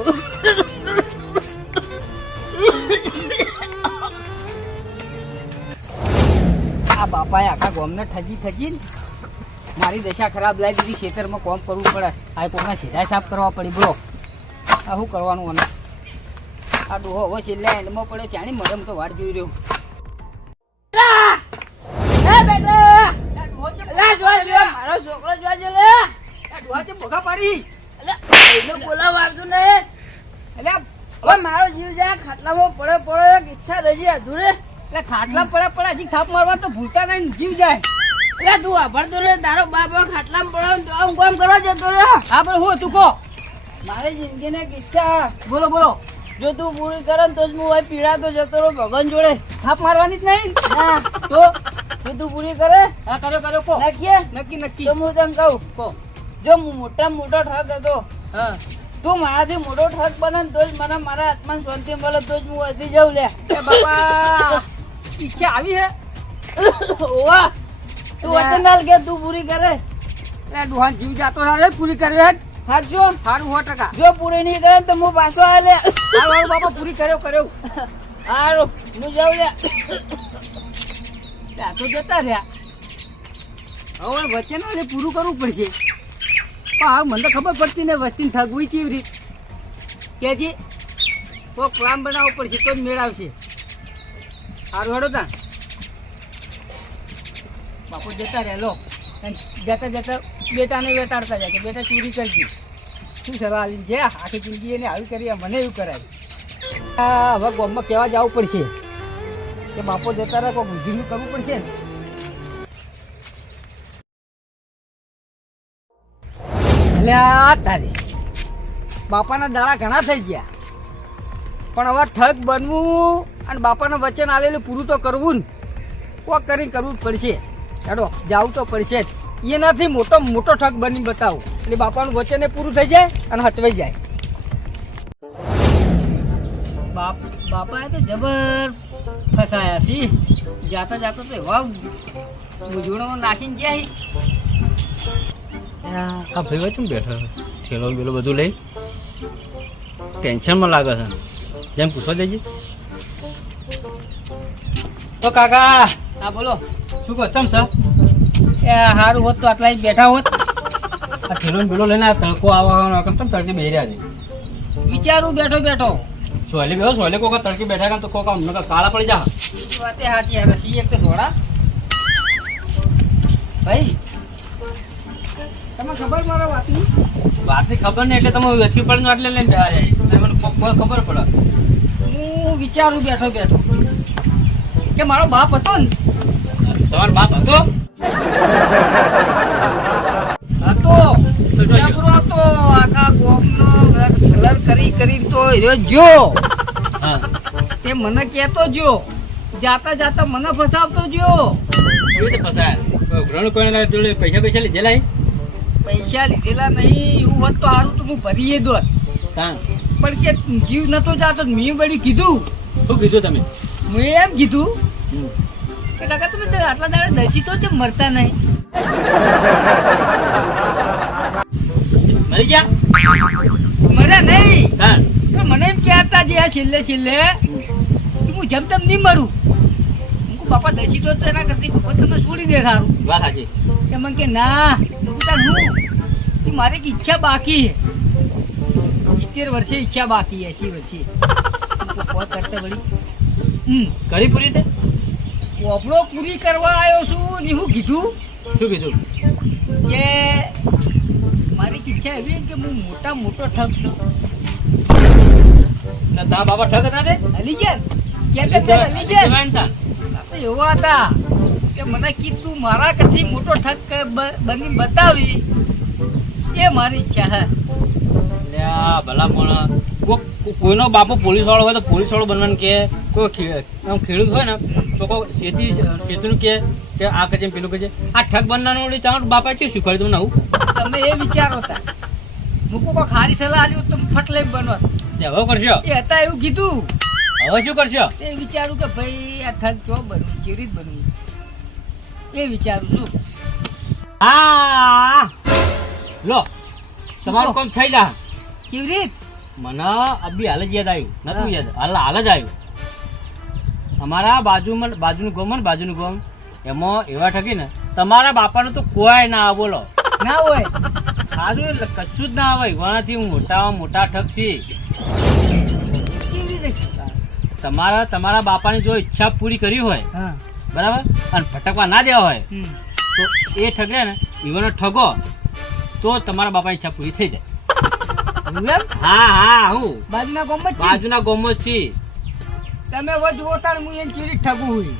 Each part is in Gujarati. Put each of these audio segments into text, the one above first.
કરું. આ બાપાએ આખા ગામને ઠગી મારી દશા ખરાબ લાવી દીધી. ખેતરમાં કામ કરવું પડે. આ કોના છેડા સાફ કરવા પડી. બોલો આ શું કરવાનું? અને આ ડોહો હવે છેલ્લે એન્ડમાં પડ્યો. ચાણી મરમ તો વાટ જોઈ રહ્યો. મારો છોકરો જોજો લે. ડોહા તે ભોગા પાડી બોલા વાળતું ને. એટલે હવે મારો જીવ જાય ખાટલામાં પડે એક ઈચ્છા રહી અધૂરે. એટલે ખાટલા પડે હજી થાપ મારવા તો ભૂલતા નહીં, જીવ જાય. એટલે તું આભરતો રે તારો બાપ ખાટલામાં પડે તો હું કામ કરવા જતો રે. હા પણ હું તું કહો. મારી જિંદગીને એક ઈચ્છા. બોલો જો તું પૂરી કરે ને તો જ હું પીડાતો જતો રહો ભગવાન જોડે. થાપ મારવાની જ નહીં ના તો જો તું પૂરી કરે. હા કર્યો કહો. નક્કી તો હું તને કહું જો હું મોટામાં મોટો ઠગ હતો. હા તું મારાથી મોટો ઠગ બને તો જ મને મારા આત્માને શાંતિ મળે તો જ હું હજી જાઉં. લે બાપા ઈચ્છા આવી હે. વાહ તું વચનલાલ કે તું પૂરી કરે. ડોહાન જીવ જાતો રે પૂરી કરે. હાજો સારું 100%. જો પૂરી નહીં કરે તો હું પાછો આવે. હારું બાપા પૂરી કર્યો. હારું હું જાઉં. લે તો જતા રહ્યા. હવે વચન પૂરું કરવું પડશે. પણ હા મને તો ખબર પડતી ને વસ્તીને ઠગવી કેવી રીત કેજી કોઈક પ્લાન બનાવવો પડશે તો જ મેળ આવશે. સારું હેડો તા બાપુ જતા રહે. લો જતા બેટાને વેટાડતા જાય કે બેટા ચોરી કરજી. શું સલાહ આવીને છે આખી જિંદગી એને આવી કરી. મને એવું કરાય. હવે ગામમાં કહેવા જવું પડશે કે બાપો જતા રહે કોઈ બુદ્ધિનું કરવું પડશે ને. અલ્યા તારી બાપાના દાડા ઘણા થઈ ગયા પણ હવે ઠગ બનવું અને બાપાના વચન આલેલું પૂરું તો કરવું ને. કોક કરીને કરવું જ પડશે. હેડો જાવું તો પડશે જ. એનાથી મોટો ઠગ બની બતાવું એટલે બાપાનું વચન એ પૂરું થઈ જાય અને હચવાઈ જાય. બાપાએ તો જબર ફસાયા છે. જાતા તો એવા મૂંઝવણો નાખીને ગયા. આ ભાઈ કેમ બેઠો થેલો બેલો બધું લઈ ટેન્શનમાં લાગે છે. જેમ પૂછવા દેજે. તો કાકા હા બોલો શું કહો ચમ સર? એ સારું હોત તો આટલા બેઠા હોત. આ થેલો બેલો લઈને આ તડકો આવવાનો કેમ તડકે બેહી રહ્યા છે. વિચારું બેઠો સોલે બેહો સોલે કોક તડકે બેઠા કામ તો કોક કાળા પડી જા. વાતે હાચી હવે સી એક તો થોડા ભાઈ તમને ખબર મારા વાતની ખબર ને એટલે તમે વેચી પડે એટલે લઈને બેહા જાય. મને ખબર પડે. હું વિચારું બેઠો કે મારો બાપ હતો ને. તમારો બાપ હતો આખા ગોમનો કલર કરી તો જો તે મને કહેતો જો જાતા મને ફસાવતો જો. કેવી રીતે ફસાયા? ઘણું કોઈને જોડે પૈસા લીધેલા? પૈસા લીધેલા નહીં. એવું હોત તો સારું તો હું ભરીએ દોત. પણ કે જીવ નતો જાતો. મેં વળી કીધું. શું કીધું તમે? મેં એમ કીધું કે કાકા તમે આટલા દાડા દસી તો મરતા નહીં. મરી ગયા? મર્યા નહીં તો મને એમ કહેતા જે છેલ્લે હું જેમ તેમ નહીં મરું. હું બાપા દસી તો એના કરતી તમે છોડી દે સારું. વાત સાચી. કે મને કે ના હું મારે એક ઈચ્છા બાકી છે. 70 વર્ષે ઈચ્છા બાકી 80 વર્ષે કરતા વળી કરી પૂરી તે ઓપડો પૂરી કરવા આવ્યો છું ને. હું કીધું શું કીધું કે મારી ઈચ્છા એવી કે હું મોટો ઠગ છું. તારા બાબા ઠગ હતા તે હલી ગયા એવા હતા કે મને કીધું મારા કથી મોટો ઠગ બની બતાવી. એ મારી ઈચ્છા હે. ભલા પણ કોઈનો બાપો પોલીસ વાળો હોય તો પોલીસ વાળો બનવાનું કે કોઈ ખેડૂત હોય ને તો કોઈ શેતીનું કે આ કે પેલું કે આ ઠગ બનવાનું તમારું બાપા શું શીખવાડ્યું તમને આવું? તમે એ વિચારો હતા. મૂકો કોઈ ખારી સલાહ આલી તો ફટ લઈ બનો. હવે કરશો એ હતા એવું કીધું. હવે શું કરશો? એ વિચારું કે ભાઈ આ ઠગ જો બનવું કેવી રીત બનવું એ વિચારું છું. હા લો તમારું કામ થઈ જા. કેવી રીત? મને અભી હાલ જ યાદ આવ્યું નતું યાદ હાલ જ આવ્યું. અમારા બાજુનું ગામ ને બાજુનું ગામ એમાં એવા ઠકી ને તમારા બાપાનું તો કોઈ ના આવે બોલો. ના હોય સારું એટલે કશું જ ના આવે. એવાથી મોટા ઠગ છે. કેવી રીતે? તમારા બાપાની જો ઈચ્છા પૂરી કરી હોય હા બરાબર અને ભટકવા ના દેવા હોય હમ. તો એ ઠગે ને ઈવનો ઠગો તો તમારા બાપાની ઈચ્છા પૂરી થઈ જાય. એવું એમ? હા હું બાજુના ગામમાં જ છે? બાજુના ગામમાં જ છીએ. તમે હવે જુઓ તાણ હું એને ચીરી ઠગું હોય.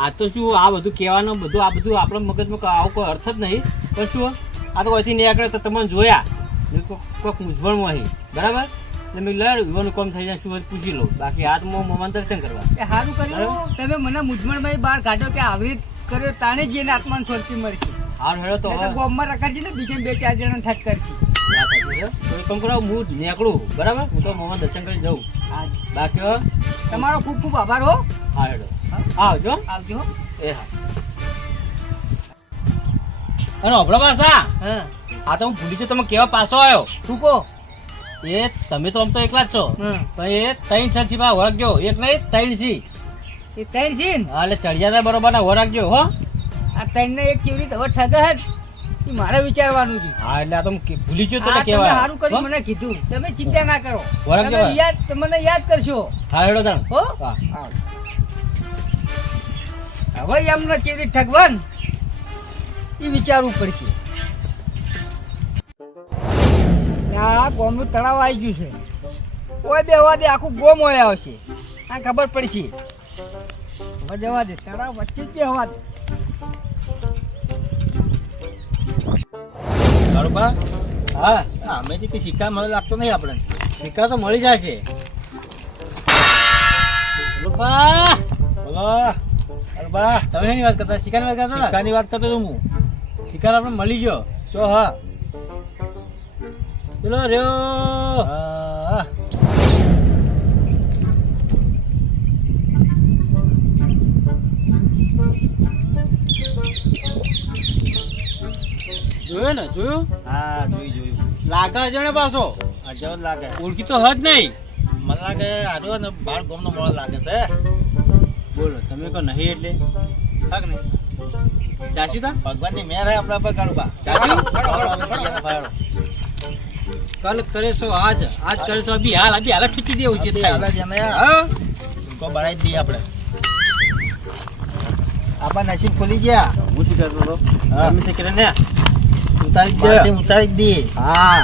આ તો શું આ બધું કહેવાનું બધું આ બધું આપણા મગજમાં આવો કોઈ અર્થ જ નહીં. પણ શું આ તો અહીંથી નીકળે તો તમને જોયા કોઈક મૂંઝવણમાં અહીં બરાબર એટલે મેં લડ યુવાનું કામ થઈ જાય શું હોય પૂછી લઉં. બાકી હાથમાં મોમાં દર્શન કરવા. એ સારું કર્યું તમે મને મૂંઝવણમાં બહાર કાઢો કે આવી રીત કર્યો તાણે જ એને આત્માને શાંતિ મળશે. હાર હેડો તો નહીંતર ગામમાં રખડશે ને બીજે 2-4 જણા ઠગ કરશે. કામ કરો હું નીકળું બરાબર હું તો મોમાં દર્શન કરી જાઉં. બાકી હવે તમારો ખૂબ ખૂબ આભાર હો. હા હેડો આવજો. આવજો. એ હા અને અભળો પાછા હા આ તો હું ભૂલી ગયો તમે કેવા પાછો આવ્યો. શું કહો? એ તમે તો આમ તો એકલા જ છો હા પણ એ 3 છે વળગજો એક નહીં 3 છે. એ ત્રણ છે ને હા એટલે ચડિયાતા બરોબર ના વળગજો હો. આ ત્રણને એક કેવી રીતે હવે ઠગે હે એ મારે વિચારવાનું છે. હા એટલે આ તો હું ભૂલી ગયો તો આ તમે કેવા સારું કર્યું મને કીધું. તમે ચિંતા ના કરો. વળગ તમે જવા. મને યાદ કરશો હા હેડો તાણ હો. હા હવે એમને કેવી ઠગવાન એ વિચારવું પડશે. આ ગોમનું તળાવ આવી ગયું છે. કોઈ બેવા દે આખું ગોમ હોય આવશે આ ખબર પડશે. હવે જવા દે તળાવ વચ્ચે જ બેહવા દે. બરોબર હા અમે જે સિક્કા મળે લાગતો નહીં આપણે. સિક્કા તો મળી જશે. રૂપા બોલો બરોબર તમે એની વાત કરતા સિક્કાની વાત કરતા હતા? સિક્કાની વાત કરતો હતો હું. સિક્કા આપણે મળી ગયો. ચો હા પેલો રહ્યો હા. જોયું ને જોયું હા જોયું લાગે છે ને પાછો આ જેવો જ લાગે. ઓળખી તો હદ નહીં. મને લાગે આર્યો ને બાર ગોમનો મોળ લાગે છે. બોલો તમે કહો નહીં એટલે થાક નહીં ચાચી તા ભગવાનની મેર હે આપણા પર કાળુબા. ચાચી ફાળો. કાલ કરે છો આજ કરે છો અભી હાલ ઠૂકી દેવું છે હાલે જ એને હા તો બનાવી જ દઈએ આપણે. આપણા નસીબ ખુલી ગયા. હું શું કરતો હતો હા. તમે તે કરે ને ઉતારી દે બાલટી ઉતારી જ દઈએ. હા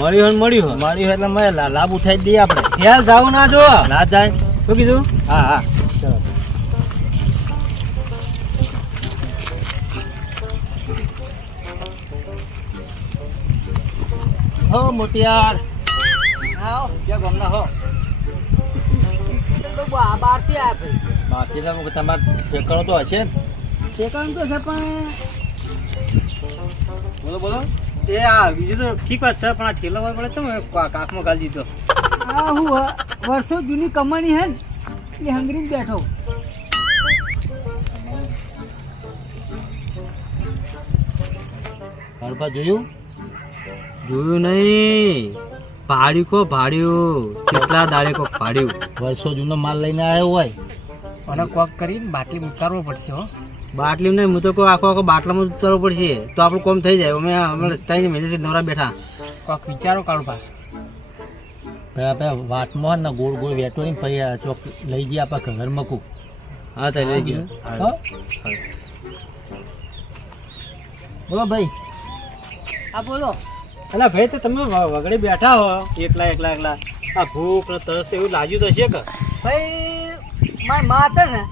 મળ્યું મળ્યું એટલે મેં લાભ ઉઠાઈ જ દઈએ આપણે. ખ્યાલ જાવું ના જો ના જાય. શું કીધું હા હા ચલો હો મોટિયાર આવો ક્યાં ગમના હો. તો બહારથી આવ્યા ભાઈ. બાકી તો તમારે ઠેકાણો તો હશે ને. ઠેકાણું તો છે પણ બોલો એ આ બીજું તો ઠીક વાત છે પણ આ ઠેલો વાર પડે તો મેં કાકમાં ગાલી દીધો. આ હું વર્ષો જૂની કમાણી હે ને એ હંગરીને બેઠો. કાળુબા જોયું નહીં ભાડ્યું કેટલા દાડે કોક ભાડ્યું વર્ષો જૂનો માલ લઈને આવ્યો હોય. અને કોક કરીને બાટલી ઉતારવો પડશે હો. બાટલી નહીં હું તો કોઈ આખો બાટલામાં ઉતરવું પડશે તો આપણું કોમ થઈ જાય. અમે 3 મહિનાથી નવરા બેઠા. કોક વિચારો કાળુભા. આપણે વાતમાં ને ગોળ ગોળ વેટો ને પછી ચોક લઈ ગયા આપણે ઘર મૂકું. હા તો લઈ ગયો. હો? બોલો ભાઈ. આ બોલો અલા ભાઈ તો તમે વગડે બેઠા હો એકલા આ ભૂખ ને તરસ એવું લાગ્યું તો છે કે ભાઈ મારી મા હતા ને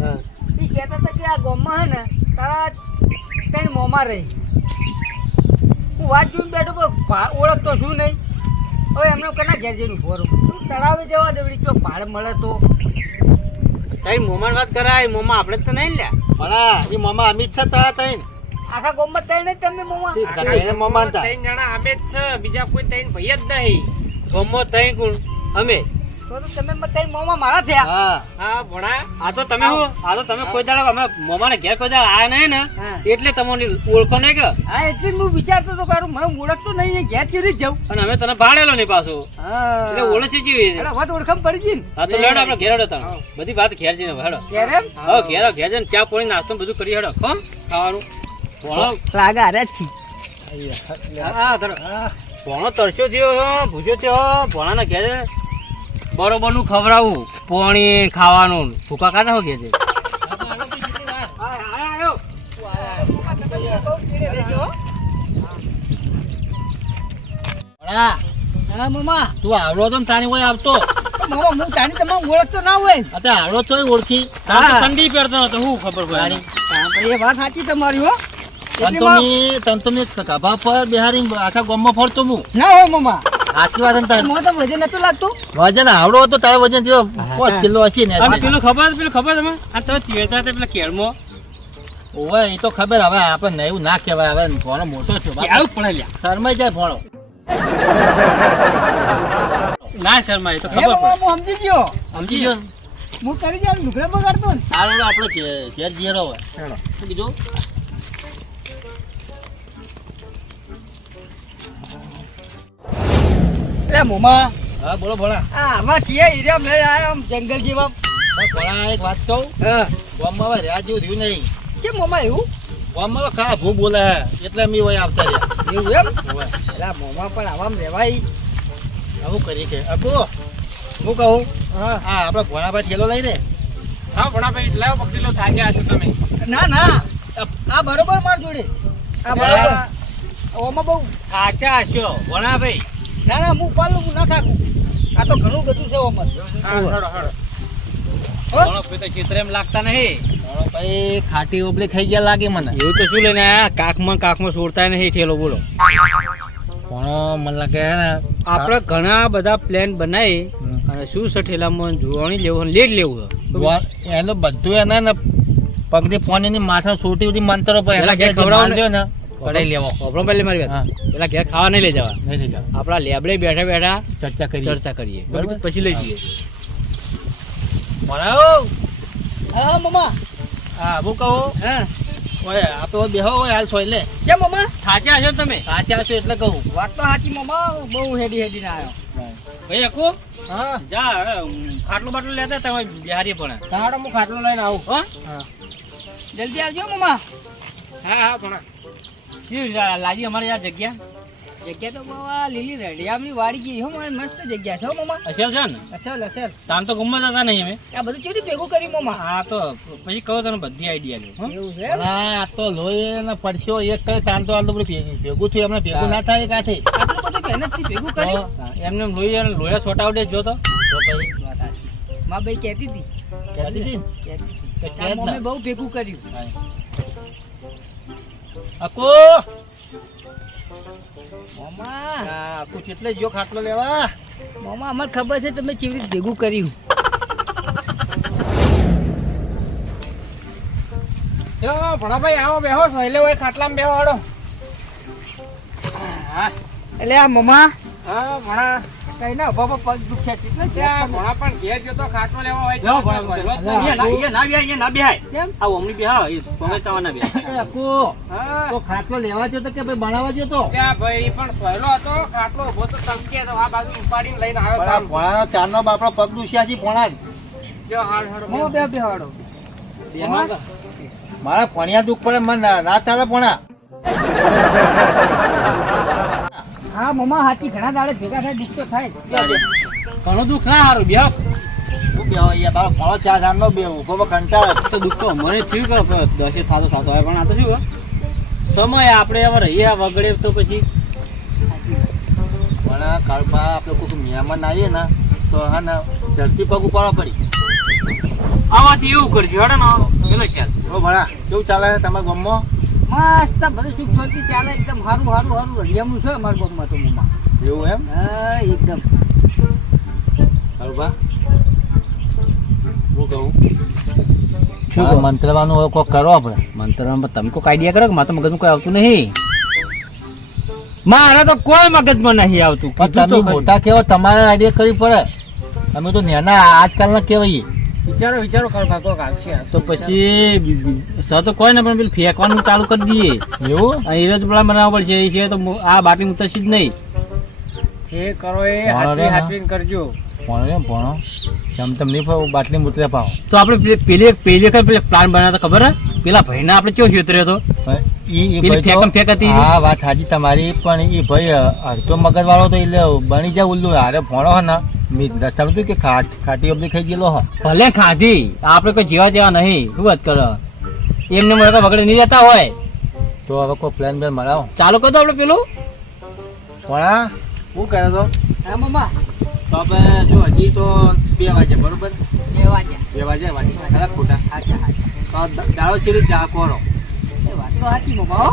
હા. એ કહેતા હતા કે આ ગામમાં હે ને તારા કઈ મોમાં રહી. હું વાત જોઈને બેઠો પણ ઓળખતો છું નહીં. હવે એમને કના ઘેર જઈને ઉભો રહું. તળાવે જવા દેવડી ચોક ભાડે મળે તો. તારી મોમાં વાત કરાય મોમાં આપણે તો નહીં લ્યા. પણ એ મામા અમિત છે તારા તઈ આખા ગામમાં તઈ નહીં તમને મોમાં. એને મામા હતા. 3 જણા અમે જ છે બીજા કોઈ 3 ભાઈ જ નહીં ગમો 3 ગુણ અમે તો તમે કઈ મોમાં મારા થયા. હા હા ભણા આ તો તમે કોઈ દાડો અમે મોમાને ઘેર કોઈ દાડો આયા નહીં ને હા. એટલે તમને ઓળખો નહીં કે હા એટલે જ હું વિચારતો હતો કે મને ઓળખતો નહીં ઘેર ચીરી જ જાઉં. અને અમે તને ભાડેલો નહીં પાછો એટલે હા ઓળખી જેવી એટલે વાત ઓળખામ પડી ગઈ ને. હા તો લેડો આપણે ઘેર હેડો તને બધી વાત ઘેર જઈને હેડો ઘેર એમ હા ઘેર જઈને ચા પાણી નાસ્તો બધું કરી હેડો હો ખાવાનું ભણો લાગે હારે જ છી. હા કરો ભણો તરસ્યો થયો ભૂસ્યો થયો ભણાને ઘેર બરોબર નું ખવડાવું પાણી ખાવાનું ભૂકા કાઢે હો ઘેર ભણા, હા મામા તું આવડો તો ને તારી કોઈ આવતો મામા હું તાણી તમારે ઓળખતો ના હોય. અત્યારે આવડો છો ઓળખી તાર તો હા. ઠંડી પહેરતો નતો હું ખબર પડે હા, પણ એ વાત સાચી તમારી હો. એટલે તંતુમી કભા પર બિહારી આખા ગામમાં ફરતો હું ના હોય મામા સાચી વાત ને તાર મને તો વજન નતું લાગતું. વજન આવડો હતો તારો વજન જો 5 કિલો હશે ને અને પેલું ખબર તમે આ તમે તેડતા હતા પેલા કેળમાં ઓવે એ તો ખબર હવે આપણે એવું ના કહેવાય હવે ભણો મોટો છો કેળું પડે લ્યા શરમાઈ જાય ભણો ના શર્મા એ તો એ ખબર મામા પડે હું સમજી ગયો. સમજી ગયો ને? હું કરી જાય લુગડા બગાડતો ને. સારું આપણે ઘેર જીરો હોય શું કીધું એ મામા હા બોલો ભોળા આ આમાં છીએ હીરા લઈ આયા આમ જંગલ જેવા. ભોળા એક વાત કહું હા ગામમાં હવે રહ્યા જેવું થયું નહીં કેમ મામા એવું ગામમાં તો ખા ભૂ બોલે હે એટલે અમે હોય આવતા રહ્યા એવું એમ ઓવે. એટલે મામા પણ આવામ રહેવાય. આવું કરી કે અપુ હું કહું હા હા આપણે ભોળાભાઈ ઠેલો લઈ રે હા ભણાભાઈ લાવ પકડી લો થાક્યા છો તમે ના ના આ બરોબર માર જોડે આ બરોબર ઓમાં બહુ થાક્યા છો ભણાભાઈ ના ના હું પાલું હું ના ખાકું આ તો ઘણું બધું છે ઓમાં. હો? ચિત્ર એમ લાગતા નહીં ભાઈ ખાટી ઓબલી ખાઈ ગયા લાગે મને એવું તો શું લઈને આયા કાખમાં છોડતા નહીં ઠેલો બોલો પણ મને લાગે હે ને આપણે ઘણા બધા પ્લાન બનાવી અને શું છે ઠેલામાં જોવાની લેવું લેટ લેવું એનું બધું એને ને પગની પોની માથા છોટી બધી મંતરો પેલા ઘેર ખવડાવો ને. ને કઢાઈ લેવો ઓપરો પહેલી મારી હા. વાત પેલા ઘેર ખાવા નહીં લઈ જવા નહીં થઈ જાય આપણા લેબડે બેઠા બેઠા ચર્ચા કરી ચર્ચા કરીએ બરાબર પછી લઈ જઈએ ભણાવો હા મામા હા હું કહું હા ઓય આપણે બેહો હોય હાલ સોય લે કેમ મામા થાક્યા છો તમે સાચા છો એટલે કહું વાત તો સાચી મામા બહુ હેડી હેડી ના આવ્યો. ભાઈ અકુ હા જા ખાટલો બાટલો લેતા તમે બિહારી પણ તારો હું ખાટલો લઈને આવું. હો જલ્દી આવજો મામા. હા હા પણ શું લાગી અમારે આ જગ્યા જગ્યા તો બાવા લીલી રડિયામની વાડી ગઈ હો મારે મસ્ત જગ્યા છે હો મામા. અસલ છે ને અસલ અસલ તાન તો ગમત હતા નહીં અમે આ બધું કેવી ભેગું કરી મામા. હા તો પછી કહો તને બધી આઈડિયા લો એવું છે એમ? આ તો લોહી ને પડશો એક કરે તાન તો આટલું બધું ભેગું થયું હમણાં ભેગું ના થાય કાંઠે આટલું બધું મહેનતથી ભેગું કર્યું. એમને લોહી છોટાવડે જો તો તો ભાઈ વાત સાચી. માં ભાઈ કહેતી હતી કહેતી હતી ને? કહેતી તો હતી. કહે જ તાર મમ્મી ને. બહુ ભેગું કર્યું. અકુ મામા આ અકુ કેટલે જો ખાટલો લેવા મામા અમારે ખબર છે તમે કેવી રીતે ભેગું કર્યું. ભણાભાઈ આવો બેહો સહેલે હોય ખાટલામાં બેહો હાડો હા એટલે આ મામા હા ભણા કઈ ના ઉભા ઉભા પગ દુખ્યા છે એટલે ત્યાં ભણા પણ ઘેર જતો ખાટલો લેવો હોય ના બેહાય કેમ આવો અમની બેહા એ પંગચાવા ના બેહાય એ અકુ હા તો ખાટલો લેવા જો તો કે ભાઈ બનાવવા જો તો ત્યાં ભાઈ પણ સહેલો હતો ખાટલો ઉભો તો તમકે તો આ બાજુ ઉપાડીને લઈને આવ્યો પણ આ ભોળાનો ચારનો બાપડો પગ દુસ્યા છે ભોળા જ. જો હાડ હાડ મામા બે બેહાડો. બેહા મારા ભણ્યા દુઃખ પડે મને ના ચાલે ભણા હા મામા હાથી ઘણા દાડે ભેગા થાય દીકતો થાય. ઘણું દુઃખ ના હારું બેહો તું બે યાર મારો ભણો ચાર જાનનો બે ઉભો કંટાળ તો દુઃખ તો મને થયું કરો દસે થતો હોય પણ આ તો શું સમય આપણે હવે રહીએ વગડે તો પછી ભણા કાળબા આપણે કોઈ મહેમાન આવીએ ને તો હા ને ઝડપી પગ ઉપાડવા પડી આવાથી એવું કરજો હેડે ને પેલો ખ્યાલ ઓ ભણા કેવું ચાલે તમારા ગામમાં મસ્ત બધું સુખ શાંતિ ચાલે એકદમ સારું સારું સારું રડિયામણું છે અમારા ગામમાં તો મામા. એવું એમ હા એકદમ કાળબા હું કહું શું કહો? મંત્રવાનું હોય કોઈ કરો આપણે મંત્રમાં તમે કોઈ આઈડિયા કરો કે મારા મગજમાં કોઈ આવતું નહીં મારા તો કોઈ મગજમાં નહીં આવતું પણ તમે મોટા કેવો તમારે આઈડિયા કરવી પડે અમે તો નેના આજકાલના કહેવાય. વિચારો વિચારો કાકા કોક આવશે. તો પછી તો કોઈ ને પણ પેલું ફેંકવાનું ચાલુ કરી દઈએ. એવું એ જ પ્લાન બનાવવો પડશે. એ છે તો આ બાટલી ઉતરશે જ નહીં. જે કરો એ હાથવી હાથવીને કરજો. ભણો તમ નહીં બાટલી મૂતરે પાવો. તો આપણે પેલી પ્લાન બનાવતા ખબર હે? પેલા ભાઈને આપણે કેવો છેતર્યો હતો? પેલી ફેંકમ ફેંક હતી. હા વાત સાચી તમારી, પણ એ ભાઈ અડધો મગજ વાળો તો એટલે બની જાય ઉલ્લુ. હારે ભણો હે ને રસ્તા કે ખાટી અબલી ખાઈ ગયેલો હ. ભલે ખાધી, આપણે કોઈ જેવા નહીં. શું વાત કરો? એમને મને વગડે નહીં જતા હોય તો હવે કોઈ પ્લાન બેન મળાવો. ચાલુ કરો આપણે પેલું. ભણા શું કરે તો? હા મમ્મા, તો આપણે જો હજી તો 2 વાગે બરોબર. 2 વાગ્યા. 2 વાગે ખરા ખોટા? હાચા હાચા. તો દાડો ચીરી ચા કોરો. એ વાત તો સાચી મમ્મા હો.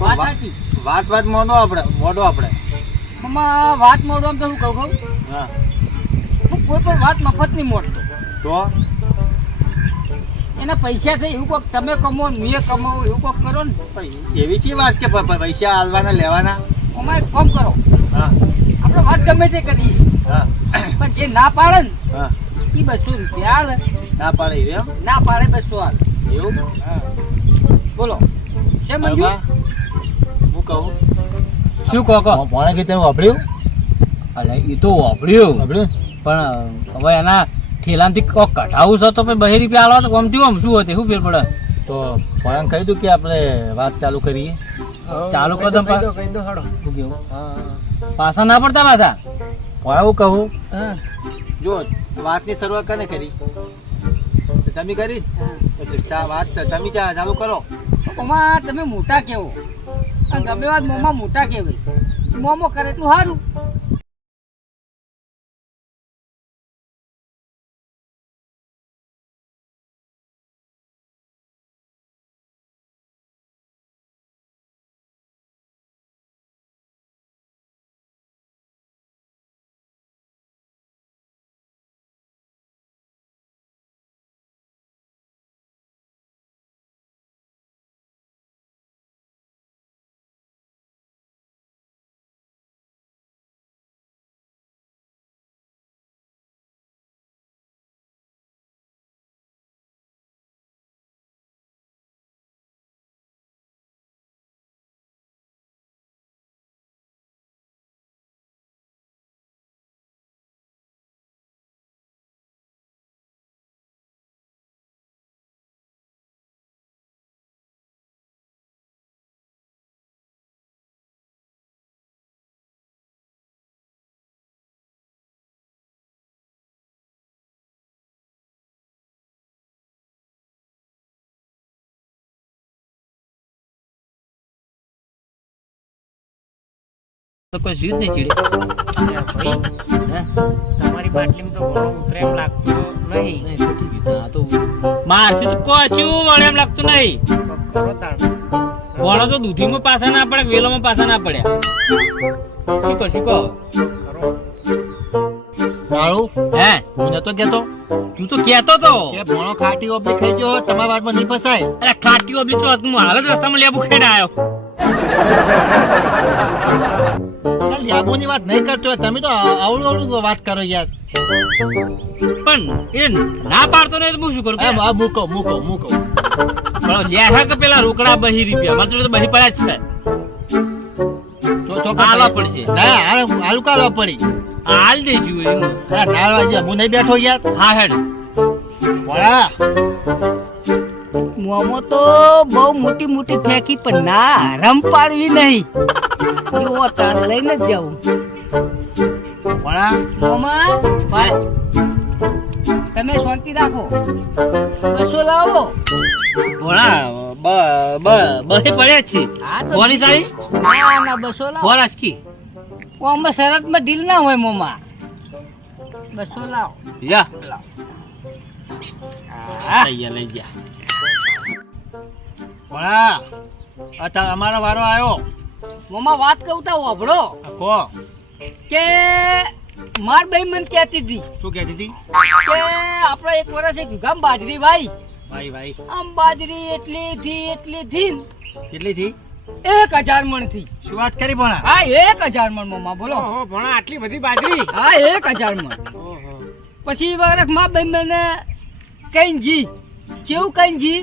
વાત સાચી. વાત મોડો આપણે. મમ્મા વાત મોડવામાં તો હું કહું હા હું કોઈ પણ વાત મફત નહીં મોડતો. તો એના પૈસા થઈ એવું કોક તમે કમાવો ને હું કમાવું એવું કોક કરો ને. એવી છે વાત કે પૈસા આલવાના લેવાના. અમારે એક કામ કરો, હા આપણે વાત ગમે તે કરીએ હા પણ જે ના પાડે ને હા એ 200 રૂપિયા હાલે. ના પાડે રે. ના પાડે 200 હાલે. એવું બોલો છે મંજૂર? હું કહું શું કહો કહો? ભણે કે તમે વાપર્યું અલે એ તો વાપર્યું, પણ હવે એના ઠેલામાંથી કોક કઢાવું છે તો પછી 2 રૂપિયા આલો તો આમથી આમ શું હતું? શું ફેર પડે? તો ભણે કહી દઉં કે આપણે વાત ચાલુ કરીએ. ચાલુ કરો તો કહી દો હાડો. શું કેવું? પાછા ના પડતા પાછા. ભણે હું કહું હા જો વાતની શરૂઆત કને કરી? તમે કરી વાત તમે ચાલુ કરો. મમ્મા તમે મોટા કેવો અને ગમે વાત મોમાં મોટા કહેવાય. મોમો કરે એટલું સારું. તો કોઈ જીવ નહીં ચીડે. ભાઈ તમારી બાટલીમાં તો ઘણો ઉતરે એમ લાગતું નહીં. મારથી તો કશું વળે એમ લાગતું નહીં. કરો તાણ. વળો તો દૂધીમાં પાછા ના પડે, વેલોમાં પાછા ના પડ્યા. શું કહો? કરો. મારું હે હું નતો કેતો તું તો કેતો તો કે ભણો ખાટી ઓબલી ખાઈ ગયો તમારા વાતમાં નહીં ફસાય. અરે ખાટી ઓબલી તો હું હાલ જ રસ્તામાં લેબુ ખાઈને આવ્યો. લાભોની વાત નહીં કરતો તમે તો આવડું વાત કરો યાર. પણ એ ના પાડતો નહીં તો હું શું કરું? મૂકો પણ લ્યા કે પેલા રોકડા 2 રૂપિયા માત્ર તો 2 પડ્યા જ છે. હાલવા પડશે. ના હાલું કાલવા પડી. હાલ દઈશું એનું. હું નહીં બેઠો યાર. હા હેડ ભણા મોમો તો બહુ મોટી મોટી ફેંકી પણ ના રમ પાડવી નહીં. જો તાર લઈને જ જાઉં. ભણા મોમા ભાઈ તમે શાંતિ રાખો. 200 લાવો. ભોળા 2 પડ્યા જ છે. હા તો કોની સારી? ના 200 લાવો. ભોળા કી આમાં શરતમાં ઢીલ ના હોય મોમા. 200 લાવો. યા હા લઈ જા. ભણા અમારો વારો આવ્યો. મોમા વાત કહું તા વાભળો કો કે માર બેન મને કહેતી હતી શું કહેતી હતી? કે આપણે 1 વર્ષ એક વીઘામાં બાજરી વાઈ. ભાઈ આમ બાજરી એટલી થી કેટલી થી? 1000 મણ થી. શું વાત કરી ભણા? હા 1000 મણ મોમા બોલો. ઓહો ભણા આટલી બધી બાજરી. હા 1000 મણ. પછી વરખ માં ભાઈ મને કઈ જી કેવું કઈ જી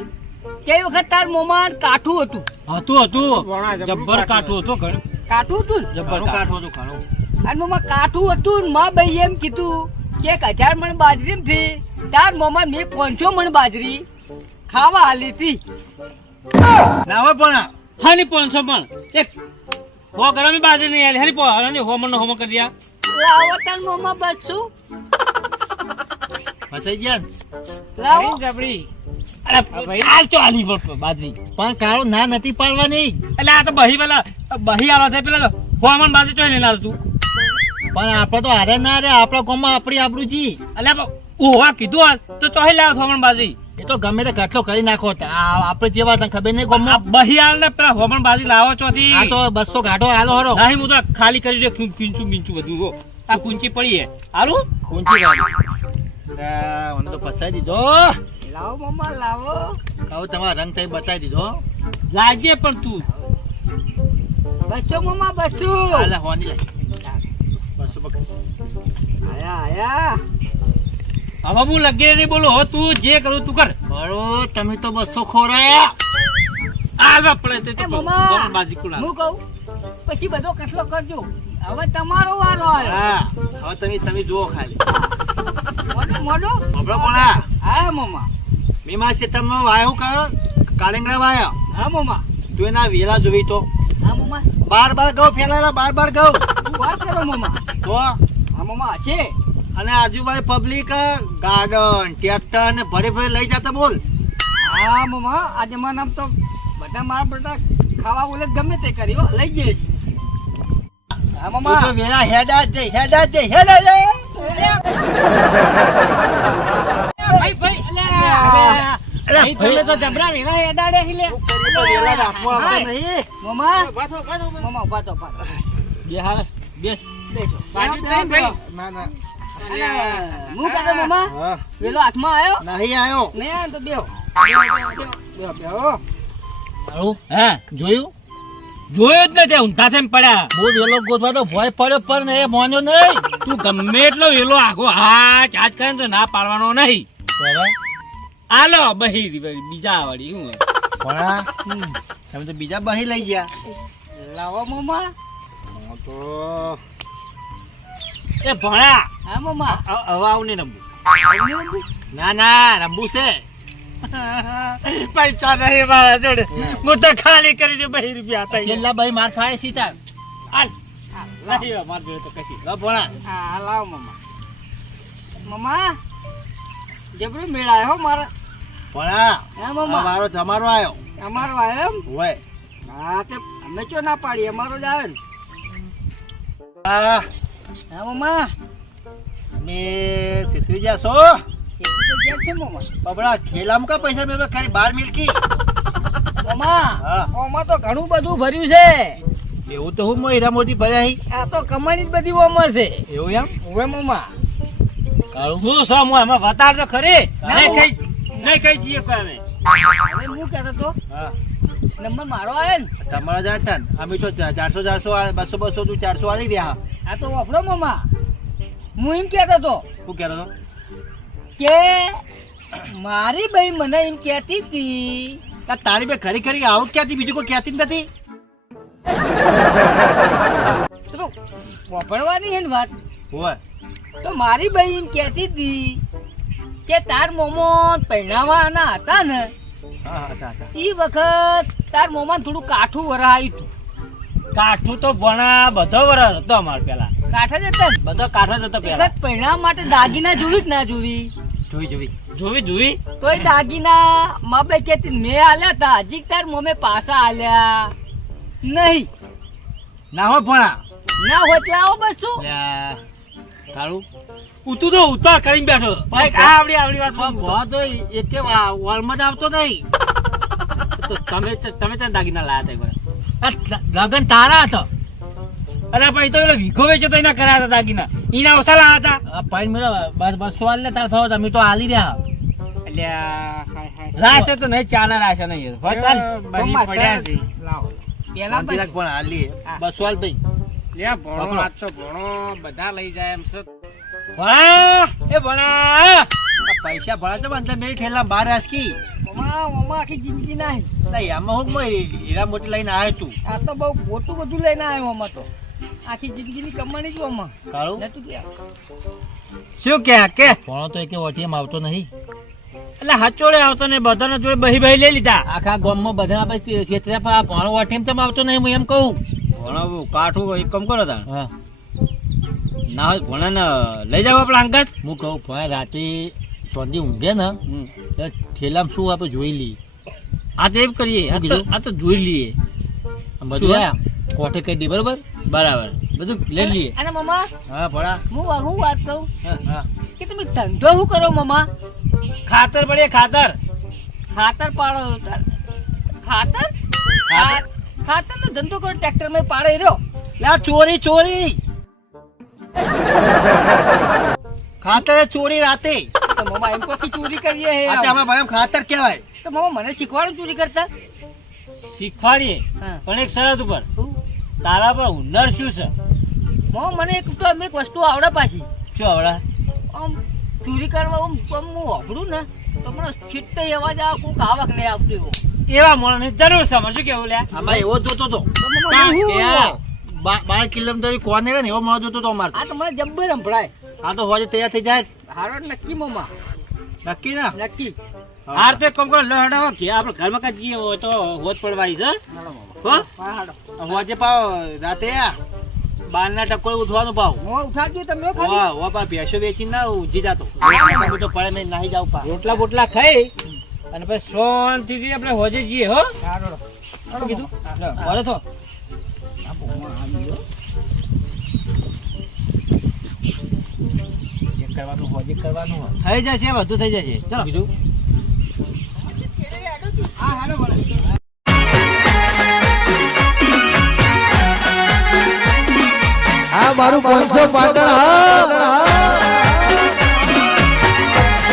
કઈ વખત તાર મોમાં કાઠું હતું જબ્બર કાઠું હતું ઘણું કાઠું હતું ને? જબ્બર કાઠું હતું ઘણું. અને મોમાં કાઠું હતું ને માં ભાઈ એમ કીધું કે 1000 મણ બાજરી થી તાર મોમાં મેં 500 મણ બાજરી ખાવા હાલી હતી. ના હોય પણ હાની 500 પણ એક હો ગરમી બાજરી નહીં આલી હાની હો મણ હોમ કરી રહ્યા. લાવો તાર મોમાં બસું ફસાઈ ગયા ને. લાવો જબરી અરે હાલ ચો આલી બાજરી પણ કાળો ના નથી પાડવાની. એટલે આ તો બહી પેલા બહી આવા થાય પેલા હો મણ બાજરી ચોઈ લઈને આવતું. પણ આપણે તો હારે ના રે આપણા ગામમાં આપણી આબરૂ જી. એટલે ઓવા કીધું હાલ તો ચોઈ લાવ હો મણ બાજરી. એ તો ગમે તે કટલો કરી નાખો આપણે જેવા તને ખબર નહીં આ ગામમાં. બહી આલ ને પેલા હો મણ બાજરી લાવો ચોથી. આ તો 200 ગાઢો હાલો હરો. નહીં હું તો ખાલી કરી દે કુંચું બિંચું બધું હો. આ કુંચી પડી હે હાલું ઊંચી ગાડી. મને તો ફસાઈ દીધો. લાવો મમ્મા લાવો કહું તમારા રંગ થઈ બતાવી દીધો. લાજે પણ તું બસો મમ્મા બસો હાલે હોની લે. 200 પકડ. આયા હવે હું લગે નહીં બોલો હો તું જે કરું તું કર. બરો તમે તો 200 ખોરા. આ પડે તે એ તો મમ્મા બાજી કુલા. હું કહું પછી બધો કટલો કરજો. હવે તમારો વારો આવ્યો. હા હવે તમે જુઓ ખાલી. મોડો મોડો બબડો કોણા હા મમ્મા મીમા છે તમે વાયો કા કાળેંગડા વાયો. હા મમ્મા તું એના વેલા જોવી તો હા મમ્મા 12 ઘઉં ફેલાયેલા 12 ઘઉં શું વાત કરો મમ્મા? તો હા મમ્મા હશે. અને આજુબાજુ પબ્લિક ગાર્ડન ટ્રેક્ટર ને ભરી ભરી લઈ જતા બોલ. હા મમ્મા આ જમાનામાં તો બધા મારા બધા ખાવા બોલે ગમે તે કરી હો, લઈ જઈશ. હા તું તો મમ્મા વેલા હેડા જ હેડા. ભાઈ ભાઈ ભાઈ તમે તો જબરા વેલા હેડાડે હી લે. તું તો વેલા રાખવા આવતો નહીં. મમ્મા બાથો બાથો મમ્મા ઉભા તો ઉભા. બે હાલ બેસ બેસો. બાજુ બેસો, બેસો. ના ના હું કહેતો મમ્મા હા વેલો હાથમાં આવ્યો નહીં આવ્યો. ને તો બેહો બેહો બેહો. હારું હા જોયું. જોયો જ નથી ઊંધા થઈને પડ્યા. બહુ વેલો ગોતવા તો ભય પડ્યો પણ એ મોન્યો નહીં. તું ગમે એટલો વેલો આખો હાચ આજ કરે ને તો ના પાડવાનો નહીં. બરાબર. આલો બહી બીજા વાળી હું પણ તમે તો બીજા બહી લઈ ગયા. લાવો મમ્મા. હું તો એ ભણા હા મમ્મા હવે આવું નહીં રમવું. ના ના રંબુ છે. પૈસા નહીં મારા જોડે. હું તો ખાલી કરીને 2 રૂપિયા હતા. છેલ્લા બહી માર ખાય સીતા. હાલ નહીં મારા જોડે તો કશી. લો ભણા. હા લાવો મમ્મા. મમ્મા જબરું મેળ આવ્યો મારા. ભણા હા મમ્મા મારો તમારો આવ્યો અમારો આવ્યો એમ? હોય. હા તે અમે ચો ના પાડી અમારો જ આવે ને. હા હા મમ્મા અમે સીધી ગયા છો. એટલું તો જ્યાં છે મમ્મા. બબડા ખેલામ કા પૈસા મેં ખાલી 12 મિલકી. મમ્મા હા. ઓમાં તો ઘણું બધું ભર્યું છે. એવું તો હું હીરા મોટી ભર્યા હી. આ તો કમાણી જ બધી ઓમાં છે. એવું એમ. હવે મમ્મા કાળું શું છે હું એમાં વતાર તો ખરી. ના, નહીં કઈ જઈએ કોઈ અમે. હવે હું કહેતો તો હા નંબર મારો આવ્યો ને. તમારા જાય હતા ને અમે તો 400 200 તું 400 આલી રહ્યા. આ તો વાપરો મમ્મા. હું એમ કહેતો તો શું કહેતો હતો. કે મારી ભાઈ મને એમ કહેતી હતી તારી બે ખરી ખરી આવું ક્યાંથી બીજું કોઈ કહેતી જ નથી. તો વાપરવાની હે ને વાત. હોય. તો મારી ભાઈ એમ કહેતી હતી કે તાર મોમો પહેરાવાના હતા ને હા હા હા. એ વખત તાર મોમાં થોડું કાઠું વરાયું હતું. કાઠું તો ભણા બધો વરસ હતો અમારે પેલા. કાઠા જ હતા ને. બધો કાઠો જ હતો પેલા. વખત પહેરાવા માટે દાગીના જોવી જ ના જોવી. જોવી જોવી તોય દાગીના મા બે કેતી મેં આલ્યા તા હજી તાર મોમે પાછા આલ્યા નહીં. ના હોય ભણા. ના હોય એટલે આવો બસ શું. કાળું તું તો ઉતાર કરીને બેઠો. ભાઈ આ આવડી વાત પણ બોલ. ભો તો એકે વાળમાં જ આવતો નહીં. તો તમે ત્યાં દાગીના લાયા હતા એકવાર. લગન તારા હતો. અરે ભાઈ તો પેલો વીઘો વેચો તો એના કર્યા હતા દાગીના. એના ઓછા લાયા હતા. પાણી મેળો 200 આલ ને તાર ભાવ તમે તો આલી રહ્યા. અલ્યા હાય હાય રાશે તો નહીં ચાના રાશે નહીં. ભાઈ ચાલ. બહી પડ્યા છે. લાવો પેલા શાંતિ રાખ પણ આલી 200 આલ ભાઈ. લે ભણો આજ તો ભણો બધા લઈ જાય એમ છે. ભણા એ ભણા આ પૈસા ભરા તો અંદર મેં ઠેલા બાર આસકી મમા આખી જિંદગી ના નહીં આમાં હું હીરા મોટી લઈને આવ્યો તું આ તો બહુ મોટું બધું લઈને આવ્યો મમા તો આખી જિંદગીની કમાણી જ મમા કાળું નતું કે શું કે ભણો તો એક ઓટીએમ આવતો નહીં એટલે હચોડે આવતો ને બધાના જોડે બહી બહી લઈ લીધા આખા ગામમાં બધા આપણે ક્ષેત્રે પણ આ ભણો ઓટીએમ તો આવતો નહીં હું એમ કહું ભણાવું કાઠું એક કામ કરો તા હા ના હોય ભણા ને લઈ જાવ આપણા અંગત હું કહું ભણા રાતે સોંધી ઊંઘે ને ત્યારે ઠેલામાં શું આપણે જોઈ લઈએ આ તો એમ કરીએ આ તો જોઈ લઈએ બધું આ કોઠે કહી દે બરોબર બરાબર બધું લઈ લઈએ અને મમા હા ભણા હું વાત કહું હા કે તમે ધંધો શું કરો મમા ખાતર પડે ખાતર ખાતર પાડો ખાતર ખાતર નો ધંધો કરો ટ્રેક્ટર માં પાડે રહ્યો લા ચોરી ખાતર ચોરી રાતે તો મમા એમ પછી ચોરી કરીએ હે આ અમારા ભાઈ ખાતર કહેવાય તો મમા મને શીખવાડો ચોરી કરતા શીખવાડીએ હા. પણ એક શરત ઉપર તારા પર હુનર શું છે મમા મને એક વસ્તુ આવડે પાછી શું આવડા આમ ચોરી કરવા આમ હું વાપરું ને તો મને છેટે અવાજ આવે કોઈક આવક નહીં આવતું એવો એવા મોણસની જરૂર છે અમારે શું કેવું લ્યા આમાં એવો જ જોતો તો તો મમા હું- 12 કિલોમીટર કોને ને એવો મળો જોતો તો અમારે આ તો મને જબ્બર સંભળાય આ તો હોજે તૈયાર થઈ જાય હારો નક્કી મમા નક્કી ના નક્કી હાર તો એક કામ કરો લહડાવો કે આપણે ઘરમાં કાંઈ જઈએ હોય તો હોત પડવાની છે હો હા હાડો હોજે પાવ રાતે આ 12 ના ટકોર ઉઠવાનું પાવ હું ઉઠાડજો તમે ખાલી વાહ વાહ પા ભેંસો વેચીને ના ઊંઘી જાતો તો પડે મેં નાહી જાવ પા રોટલા બોટલા ખાઈ અને પછી શાંતિથી આપણે હોજે જઈએ હો હાડો શું કીધું બોલો તો કરવાનું હોજે કરવાનું હોય થઈ જશે બધું થઈ જશે ચલો બીજું હા હાડો બોલો આ મારું 500 પાટણ હા